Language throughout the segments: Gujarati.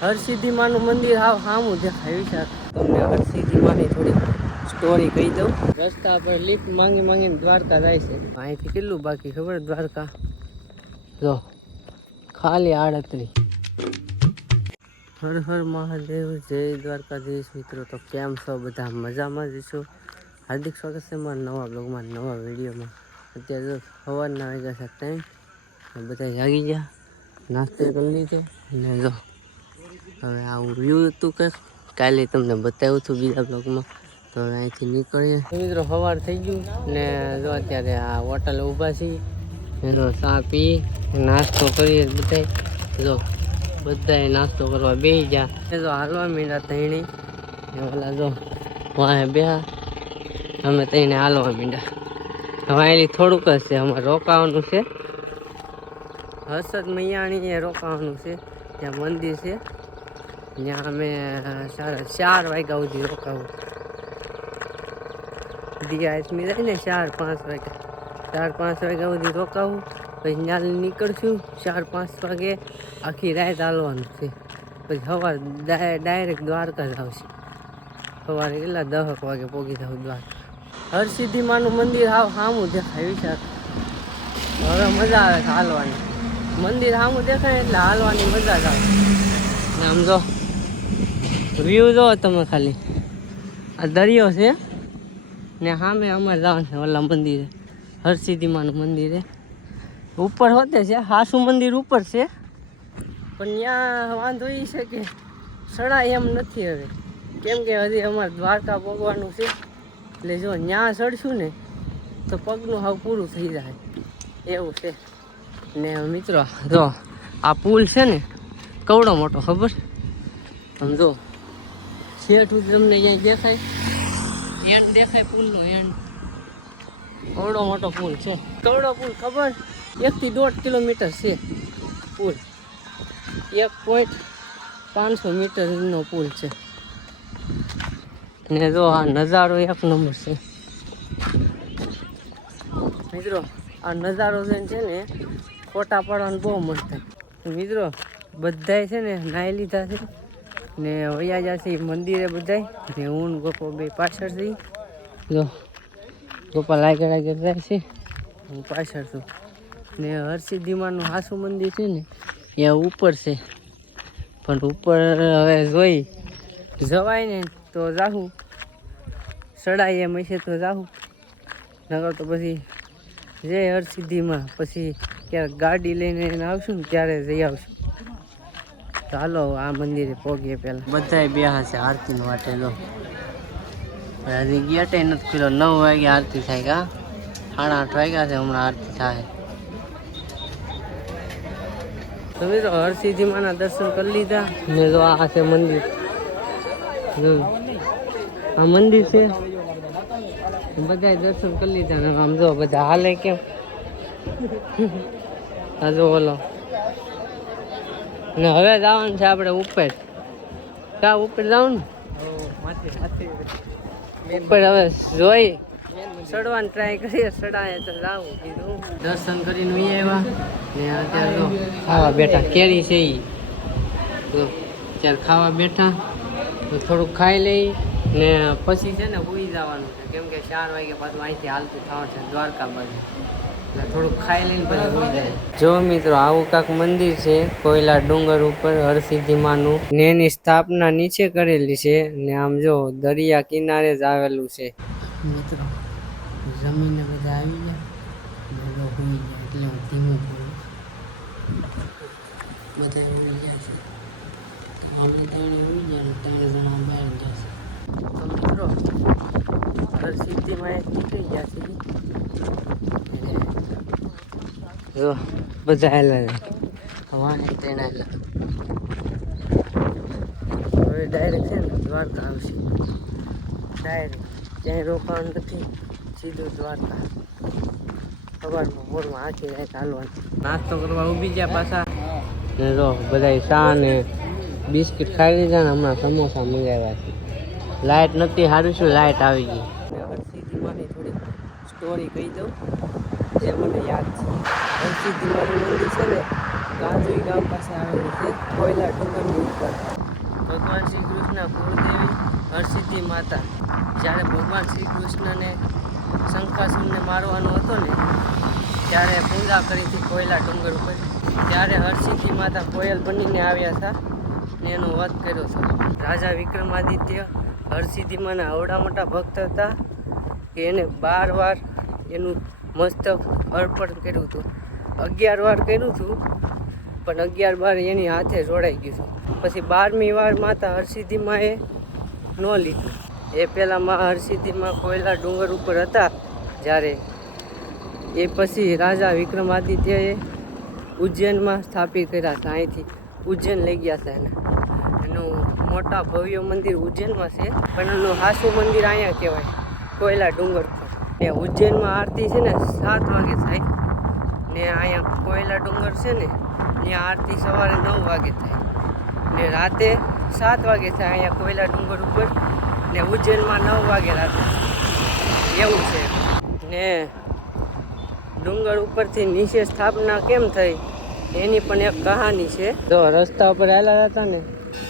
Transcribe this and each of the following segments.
હરસિદ્ધિ માનું મંદિર હાવ સામું દેખાય છે. તમને હરસિદ્ધિ માની થોડી સ્ટોરી કહી દઉં. રસ્તા પર લિફ્ટ માંગી માંગીને દ્વારકા જાય છે. અહીંથી કેટલું બાકી ખબર? દ્વારકા જો ખાલી 38. હર હર મહાદેવ, જય દ્વારકાધીશ. મિત્રો તો કેમ છો બધા? મજામાં જ છો? હાર્દિક સ્વાગત છે મારા નવા બ્લોગમાં, નવા વિડીયોમાં. અત્યારે જો સવારના વાગ્યા છે ટાઈમ, બધા જાગી ગયા, નાસ્તો કરી લીધો ને જો હવે આવું વ્યૂ હતું કંઈક, કાલે તમને બતાવ્યું હતું બીજા બ્લોગમાં. તો હવે અહીંથી નીકળીએ. મિત્રો સવાર થઈ ગયું ને જો અત્યારે આ હોટલ ઊભા છીએ, એનો ચા પી નાસ્તો કરીએ. બધાએ નાસ્તો કરવા બેસી ગયા. જો હાલવા માંડ્યા તૈણી, ઓલા જો વાહે બેહા, અમે તઈને હાલવા માંડ્યા. હવે અહીં થોડુંક જ છે, અમારે રોકાવાનું છે. હર્ષદ મૈયાણી એ રોકાવાનું છે, ત્યાં મંદિર છે, ત્યાં અમે 4 વાગ્યા સુધી રોકાવું. દિયા આસમી જાય ને 4-5 વાગ્યા, 4-5 વાગ્યા સુધી રોકાવું. પછી ત્યાં નીકળશું 4-5 વાગે, આખી રાત હાલવાનું છે. પછી સવાર ડાયરેક્ટ દ્વારકા જ આવશે. સવારે કેટલા 10 વાગે પહોંચી જાવ દ્વારકા. હરસિદ્ધિ માનું મંદિર હાવ સામું દેખાય વિચાર. હવે મજા આવે છે હાલવાની. મંદિર સામું દેખાય એટલે હાલવાની મજા જ આવે. આમ જો વ્યૂ જો તમે ખાલી, આ દરિયો છે ને સામે અમારે જવાનું છે ઓલા મંદિરે, હરસિદ્ધિ માનું મંદિરે. ઉપર હોતે છે, હાસુ મંદિર ઉપર છે, પણ ત્યાં વાંધો એ છે કે સડાય એમ નથી હવે, કેમ કે હજી અમારે દ્વારકા પહોંચવાનું છે. એટલે જો ત્યાં ચડશું ને તો પગનું હાવ પૂરું થઈ જાય એવું છે. ને મિત્રો જો આ પુલ છે ને કવડો મોટો, ખબર? આમ જો છેઠ તમને ક્યાંય દેખાય, એન્ડ દેખાય પુલનો એન્ડ. કવડો મોટો પુલ છે, કવડો પુલ ખબર? 1 થી 1.5 કિલોમીટર છે પુલ, 1.500 મીટરનો પુલ છે. ને જો આ નજારો 1 નંબર છે મિત્રો. આ નજારો છે ને ફોટા પાડવાનું બહુ મસ્ત થાય. મિત્રો બધાય છે ને નાહી લીધા છે ને વયા જશે મંદિરે બધાય. ને હું ગોપો બે પાછળ જઈ, જો ગોપાલ આગળ જાય છે, હું પાછળ છું. ને હરસિદ્ધિ માનું હાસુ મંદિર છે ને ત્યાં ઉપર છે, પણ ઉપર હવે જોઈ જવાય ને તો જાહું, સડાય એમ હશે તો જાહું, નકર તો પછી જય હરસિદ્ધિમાં પછી ક્યારેક ગાડી લઈને આવશું ને ત્યારે જઈ આવશું. ચાલો આ મંદિરે પહોંચીએ. પહેલાં બધાય બેહા છે આરતીનો વાટે. લો હજી ગેટે નથી ખુલ્યો, 9 વાગે આરતી થાય. કા 8:30 વાગ્યા છે, હમણાં આરતી થાય. તો મિત્રો હરસિદ્ધિ માના દર્શન કરી લીધા ને જો આ છે મંદિર. આ મંદિર છે, બધા દર્શન કરી લીધા ને આમ જો બધા હાલે કેમ. આ જો ઓલો ને હવે જવાનું છે આપણે ઉપર. કા ઉપર જવાનું ઉપર. હવે જોઈ ચડવાનું ટ્રાય કરીએ, ચડાય તો જાવું. કીધું દર્શન કરીને આવ્યા ને અત્યારે જો ખાવા બેઠા. કેરી છે એ તો ત્યારે ખાવા બેઠા, તો થોડુંક ખાઈ લઈ ને પછી છે ને સુઈ જવાનું છે, કેમ કે 4 વાગે પાછું અહીંથી હાલતું થવાનું છે દ્વારકા બાજુ. એટલે થોડુંક ખાઈ લઈને પછી સુઈ જાય. જો મિત્રો આવું કાંક મંદિર છે કોયલા ડુંગર ઉપર, હરસિદ્ધિ માનું. ને એની સ્થાપના નીચે કરેલી છે ને આમ જો દરિયા કિનારે જ આવેલું છે. મિત્રો જમીને બધા આવી ગયા, સુઈ ગયા એટલે હું ધીમું બોલું. બધા ઉડી ગયા છે, અમે 3 ઉડી ગયા, 3 જણા બહાર ગયા છે. તો મિત્રો હરસિદ્ધિમાં નીકળી ગયા છે. જો બધા આવેલા વાહે ટ્રેન આવેલા. હવે ડાયરેક્ટ છે ને દ્વારકા આવશે. ડાયરેક્ટ ક્યાંય રોકાવાનું નથી, સીધું દ્વારકા. સવારમાં મોરમાં આખી રાત હાલવાનું. નાસ્તો કરવા ઊભી ગયા પાછા ને જો બધા ચા ને બિસ્કિટ ખાઈ લીધા ને હમણાં સમોસા મંગાવ્યા છે. લાઇટ નથી, સારું શું લાઇટ આવી ગઈ. હરસિદ્ધિમાંની થોડી સ્ટોરી કહી દઉં જે મને યાદ છે. હરસિદ્ધિ માનું મંદિર છે ને કાજરી ગામ પાસે આવેલું છે કોયલા ડુંગરની ઉપર. ભગવાન શ્રી કૃષ્ણ કુળદેવી હરસિદ્ધિ માતા. જ્યારે ભગવાન શ્રી કૃષ્ણને શંખાસુરને મારવાનો હતો ને ત્યારે પૂજા કરી હતી કોયલા ડુંગર ઉપર. ત્યારે હરસિદ્ધિ માતા કોયલ બનીને આવ્યા હતા ને એનો વધ કર્યો હતો. રાજા વિક્રમાદિત્ય હરસિદ્ધિમાના અવડા મોટા ભક્ત હતા કે એને 12 વાર એનું મસ્તક અર્પણ કર્યું હતું. 11 વાર કર્યું હતું પણ 11 વાર એની હાથે જોડાઈ ગયું હતું. પછી 12મી વાર માતા હરસિદ્ધિમાએ ન લીધું. એ પહેલાં માં હરસિદ્ધિમાં કોયલા ડુંગર ઉપર હતા જ્યારે એ પછી રાજા વિક્રમાદિત્યએ ઉજ્જૈનમાં સ્થાપિત કર્યા હતા. અહીંથી ઉજ્જૈન લઈ ગયા હતા એનું મોટા ભવ્ય મંદિર ઉજ્જૈનમાં છે પણ એનું હાસું મંદિર અહીંયા કહેવાય કોયલા ડુંગર પર. એ ઉજ્જૈનમાં આરતી છે ને 7 વાગે થાય ને અહીંયા કોયલા ડુંગર છે ને ત્યાં આરતી સવારે 9 વાગે થાય ને રાતે 7 વાગે થાય અહીંયા કોયલા ડુંગર ઉપર ને ઉજ્જૈનમાં 9 વાગે રાતે એવું છે. ને ડુંગર ઉપરથી નીચે સ્થાપના કેમ થઈ એની પણ એક કહાની છે. જો રસ્તા ઉપર આવેલા હતા ને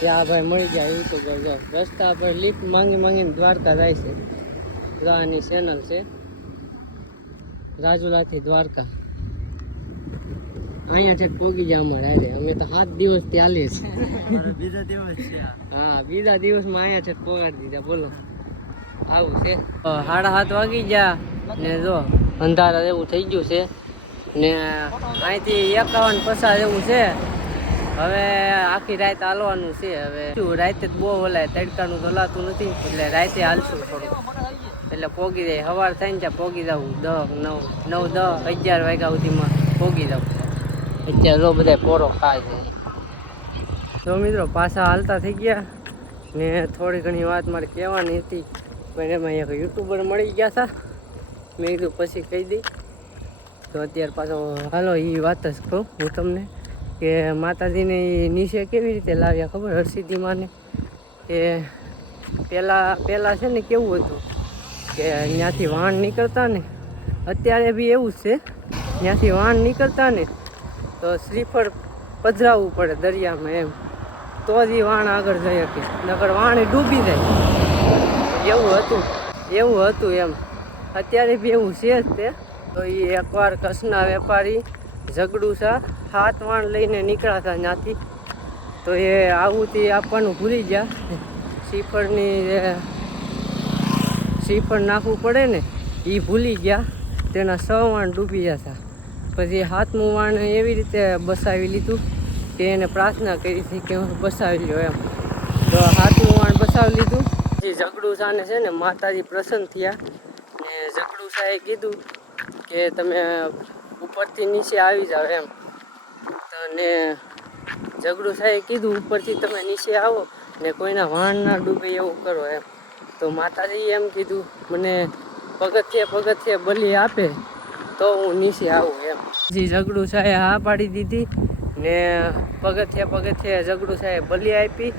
ત્યાં ભાઈ મળી ગયા યુટ્યુબર. જો રસ્તા પર લિફ્ટ માંગીને દ્વારકા જાય છે. જો આની ચેનલ છે રાજુલાથી દ્વારકા. અહીંયા છે પોગી જાય અમારે હારે. અમે તો 7 દિવસથી હાલીએ છીએ. બીજા દિવસ છે. હા બીજા દિવસમાં અહીંયા છે પોગાડી દીધા. બોલો આવું છે. 7:30 વાગી ગયા ને જો અંધારા એવું થઈ ગયું છે ને અહીંથી 51-50 એવું છે. હવે આખી રાત હાલવાનું છે. હવે શું રાતે જ બહુ ઓલાય તડકાનું તો લાતું નથી એટલે રાતે હાલશું થોડુંક એટલે પોગી જાય. સવાર થાય ને ત્યાં પોગી જવું 10, 9, 10, 11 વાગ્યા સુધીમાં પોગી જવું. અત્યારે જો બધા પોરો ખાય છે. તો મિત્રો પાછા હાલતા થઈ ગયા ને થોડી ઘણી વાત મારે કહેવાની હતી પણ એમાં એક યુટ્યુબર મળી ગયા હતા. મેં કીધું પછી કહી દઈ. તો અત્યારે પાછો હાલો એ વાત જ કહું હું તમને કે માતાજીને નીચે કેવી રીતે લાવ્યા ખબર હરસિદ્ધિમાને. કે પહેલાં છે ને કેવું હતું કે ત્યાંથી વાહન નીકળતા ને અત્યારે બી એવું જ છે. ત્યાંથી વાહન નીકળતા ને તો શ્રીફળ પધરાવવું પડે દરિયામાં એમ તો જ એ વાણ આગળ જઈ શકે નકર વાણ ડૂબી જાય. એવું હતું એમ. અત્યારે બી એવું છે જ તે. તો એ એકવાર કચ્છના વેપારી ઝઘડુસા 7 વાણ લઈને નીકળ્યા હતા ત્યાંથી. તો એ આવું આપવાનું ભૂલી ગયા. શ્રીફળ નાખવું પડે ને એ ભૂલી ગયા. તેના 6 વાણ ડૂબી ગયા હતા. પછી 7મું વાણ એવી રીતે બસાવી લીધું કે એને પ્રાર્થના કરી હતી કે હું બસાવી લ્યો એમ. તો 7મું વાણ બસાવી લીધું. પછી ઝઘડુસાને છે ને માતાજી પ્રસન્ન થયા ને ઝઘડુસાએ કીધું કે તમે ઉપરથી નીચે આવી જાઓ એમ. અને ઝઘડુસાએ કીધું ઉપરથી તમે નીચે આવો ને કોઈના વાણ ના ડૂબે એવું કરો એમ. તો માતાજીએ એમ કીધું મને પગથિયે બલી આપે તો હું નીચે આવું એમ. પછી ઝઘડુસાએ હા પાડી દીધી ને પગથિયે ઝઘડુસાએ બલી આપી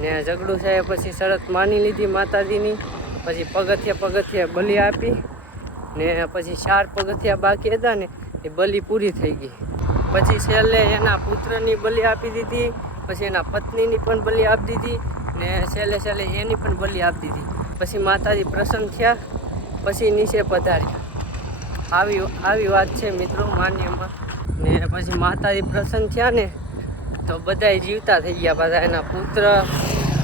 ને ઝઘડુસાએ પછી શરત માની લીધી માતાજીની. પછી પગથિયે બલી આપી ને પછી 4 પગથિયા બાકી હતા ને એ બલી પૂરી થઈ ગઈ. પછી છેલ્લે એના પુત્રની બલી આપી દીધી. પછી એના પત્નીની પણ બલી આપી દીધી ને છેલ્લે એની પણ બલી આપી દીધી. પછી માતાજી પ્રસન્ન થયા પછી નીચે પધાર્યા. આવી વાત છે મિત્રો માન્યમાં. ને પછી માતાજી પ્રસન્ન થયા ને તો બધાય જીવતા થઈ ગયા. પાછા એના પુત્ર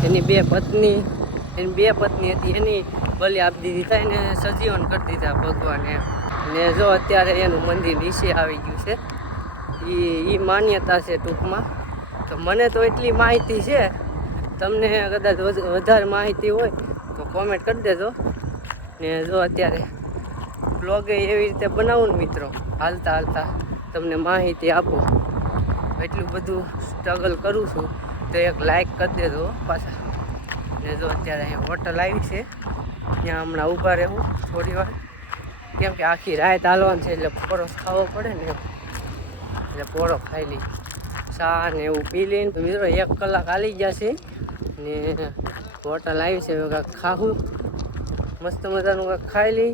એની 2 પત્ની હતી એની બલી આપી દીધી હતા. એને સજીવન કરી દીધા ભગવાને એમ. ને જો અત્યારે એનું મંદિર નીચે આવી ગયું છે. એ માન્યતા છે ટૂંકમાં. તો મને તો એટલી માહિતી છે. તમને કદાચ વધારે માહિતી હોય તો કોમેન્ટ કરી દેજો. ને જો અત્યારે બ્લોગે એવી રીતે બનાવું ને મિત્રો હાલતા તમને માહિતી આપું. એટલું બધું સ્ટ્રગલ કરું છું તો એક લાઈક કરી દેજો પાછા. ને જો અત્યારે અહીંયા હોટલ આવી છે ત્યાં હમણાં ઊભા રહેવું થોડી વાર કેમ કે આખી રાત હાલવાનું છે એટલે પોરો ખાવો પડે ને એટલે પોરો ખાઈ લઈ. ચા ને એવું પી લઈને તો મિત્રો 1 કલાક હાલી ગયા છે ને હોટલ આવી છે. કાંઈક ખાવું મસ્ત મજાનું કાંઈક ખાઈ લઈ.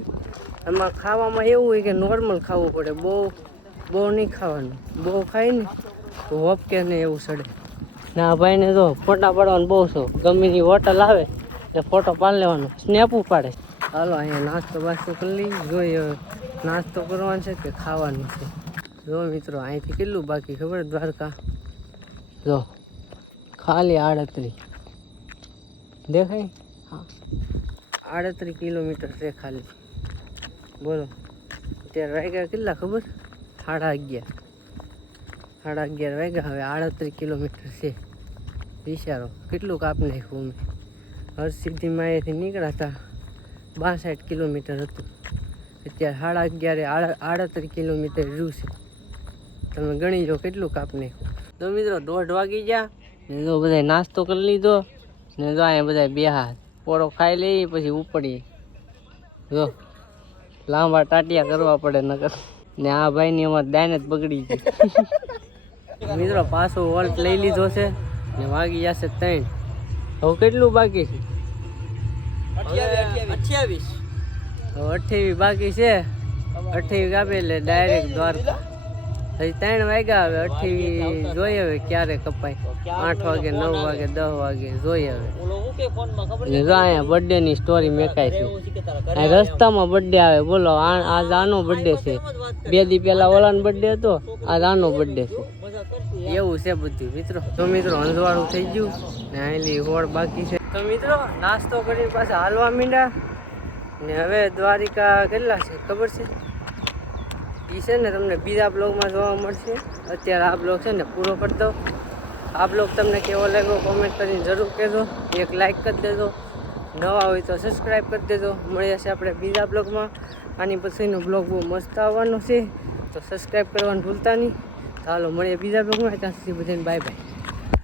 એમાં ખાવામાં એવું હોય કે નોર્મલ ખાવું પડે. બહુ નહીં ખાવાનું. બહુ ખાઈને તો વપકે ને એવું સડે. ના ભાઈને તો ફોટા પાડવાનો બહુ શોખ. ગમે ની હોટલ આવે એટલે ફોટો પાડી લેવાનો, સ્નેપ ઉપાડે. હાલો અહીંયા નાસ્તો બાસ્તો કરી લઈ. જોઈએ નાસ્તો કરવાનો છે કે ખાવાનું છે. જો મિત્રો અહીંથી કેટલું બાકી ખબર દ્વારકા? જો ખાલી 38 દેખાય. હા 38 કિલોમીટર છે ખાલી. બોલો અત્યારે વાગ્યા કેટલા ખબર? 11:30 વાગ્યા. હવે 38 કિલોમીટર છે. વિચારો કેટલું કાપ નાખ્યું અમે. હરસિદ્ધિમાં અહીંયાથી નીકળ્યા હતા 62 કિલોમીટર હતું. અત્યારે 11:30 કિલોમીટર રહ્યું છે. તમે ગણી લો કેટલું કાપ નાખ્યું. તો મિત્રો 1:30 વાગી ગયા ને જો બધા નાસ્તો કરી લીધો ને જો અહીંયા બધા બેહા પોળો ખાઈ લઈએ પછી ઉપડીએ. જો લાંબા ટાટિયા કરવા પડે નકર. ને આ ભાઈની અમારે દાઈને જ બગડી ગઈ. મિત્રો પાછો વોલ્ટ લઈ લીધો છે ને વાગી જશે 3. હવે કેટલું બાકી છે? 28 બાકી છે. 28 કાપે એટલે ડાયરેક્ટ દ્વારકા. હજી 3 વાગ્યા. હવે 28 જોઈએ હવે ક્યારે કપાય. 8 વાગે 9 વાગે 10 વાગે જોઈએ હવે. અહીંયા બર્થડે ની સ્ટોરી મેકાય છે. રસ્તામાં બર્થડે આવે. બોલો આજ આનો બર્થડે છે. 2 દી પહેલા ઓલાનો બર્થડે હતો, આજ આનો બર્થડે છે. એવું છે બધું મિત્રો. તો મિત્રો અંજવાળું થઈ ગયું ને આયલી હોળ બાકી છે. તો મિત્રો નાસ્તો કરીને પાછા હાલવા માંડ્યા ને હવે દ્વારિકા કેટલા છે ખબર છે? એ છે ને તમને બીજા બ્લોગમાં જોવા મળશે. અત્યારે આ બ્લોગ છે ને પૂરો કરી દો. આ બ્લોગ તમને કેવો લાગ્યો કોમેન્ટ કરીને જરૂર કહેજો. એક લાઇક કરી દેજો. નવા હોય તો સબસ્ક્રાઈબ કરી દેજો. મળીએ છીએ આપણે બીજા બ્લોગમાં. આની પછીનો બ્લોગ બહુ મસ્ત આવવાનો છે તો સબસ્ક્રાઈબ કરવાનું ભૂલતા નહીં. ચાલો મળીએ બીજા બ્લોગમાં. ત્યાં સુધી બધાને બાય બાય.